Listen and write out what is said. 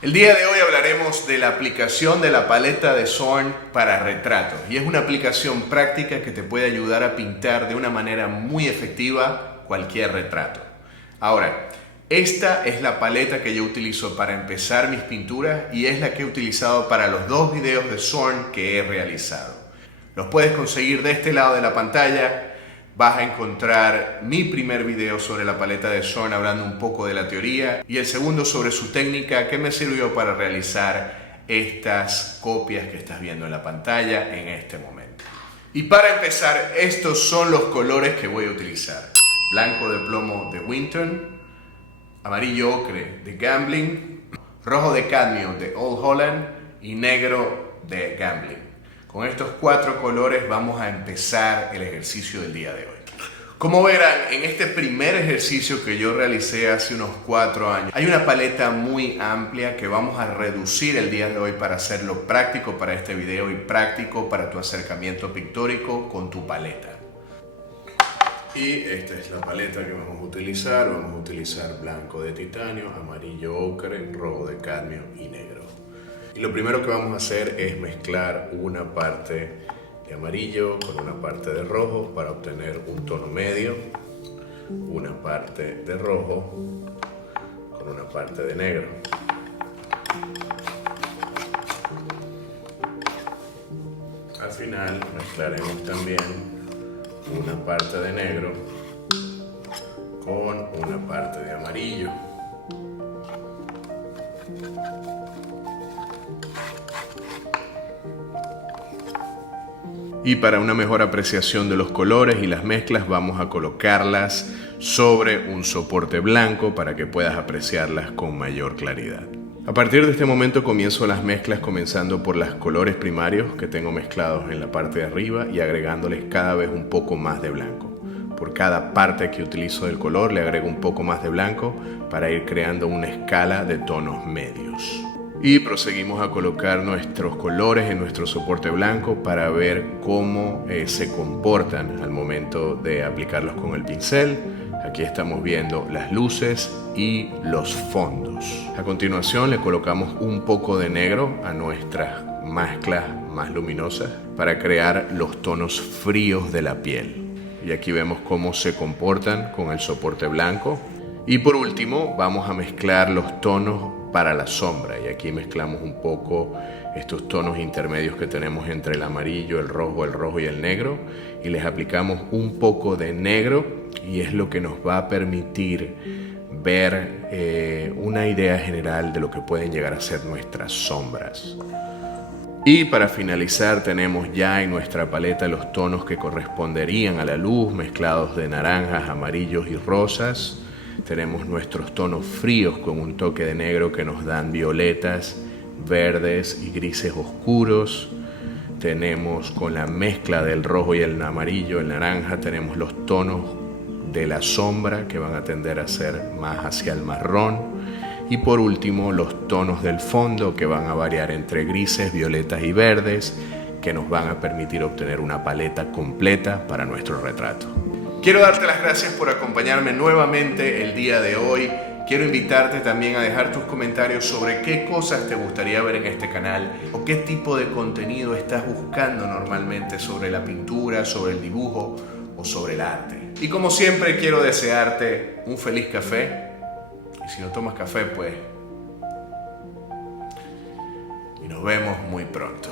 El día de hoy hablaremos de la aplicación de la paleta de Zorn para retratos, y es una aplicación práctica que te puede ayudar a pintar de una manera muy efectiva cualquier retrato. Ahora, esta es la paleta que yo utilizo para empezar mis pinturas y es la que he utilizado para los dos videos de Zorn que he realizado. Los puedes conseguir de este lado de la pantalla. Vas a encontrar mi primer video sobre la paleta de Zorn hablando un poco de la teoría y el segundo sobre su técnica que me sirvió para realizar estas copias que estás viendo en la pantalla en este momento. Y para empezar, estos son los colores que voy a utilizar. Blanco de plomo de Winton, amarillo ocre de Gambling, rojo de cadmio de Old Holland y negro de Gambling. Con estos cuatro colores vamos a empezar el ejercicio del día de hoy. Como verán, en este primer ejercicio que yo realicé hace unos 4 años, hay una paleta muy amplia que vamos a reducir el día de hoy para hacerlo práctico para este video y práctico para tu acercamiento pictórico con tu paleta. Y esta es la paleta que vamos a utilizar. Vamos a utilizar blanco de titanio, amarillo ocre, rojo de cadmio y negro. Y lo primero que vamos a hacer es mezclar una parte de amarillo con una parte de rojo para obtener un tono medio, una parte de rojo con una parte de negro. Al final mezclaremos también una parte de negro con una parte de amarillo. Y para una mejor apreciación de los colores y las mezclas vamos a colocarlas sobre un soporte blanco para que puedas apreciarlas con mayor claridad. A partir de este momento comienzo las mezclas comenzando por los colores primarios que tengo mezclados en la parte de arriba y agregándoles cada vez un poco más de blanco. Por cada parte que utilizo del color le agrego un poco más de blanco para ir creando una escala de tonos medios. Y proseguimos a colocar nuestros colores en nuestro soporte blanco para ver cómo se comportan al momento de aplicarlos con el pincel. Aquí estamos viendo las luces y los fondos. A continuación le colocamos un poco de negro a nuestras mezclas más luminosas para crear los tonos fríos de la piel. Y aquí vemos cómo se comportan con el soporte blanco. Y por último vamos a mezclar los tonos para la sombra, y aquí mezclamos un poco estos tonos intermedios que tenemos entre el amarillo, el rojo y el negro, y les aplicamos un poco de negro, y es lo que nos va a permitir ver una idea general de lo que pueden llegar a ser nuestras sombras. Y para finalizar tenemos ya en nuestra paleta los tonos que corresponderían a la luz, mezclados de naranjas, amarillos y rosas. Tenemos nuestros tonos fríos con un toque de negro que nos dan violetas, verdes y grises oscuros. Tenemos con la mezcla del rojo y el amarillo, el naranja, tenemos los tonos de la sombra que van a tender a ser más hacia el marrón. Y por último los tonos del fondo que van a variar entre grises, violetas y verdes, que nos van a permitir obtener una paleta completa para nuestro retrato. Quiero darte las gracias por acompañarme nuevamente el día de hoy. Quiero invitarte también a dejar tus comentarios sobre qué cosas te gustaría ver en este canal o qué tipo de contenido estás buscando normalmente sobre la pintura, sobre el dibujo o sobre el arte. Y como siempre quiero desearte un feliz café. Y si no tomas café, pues... Y nos vemos muy pronto.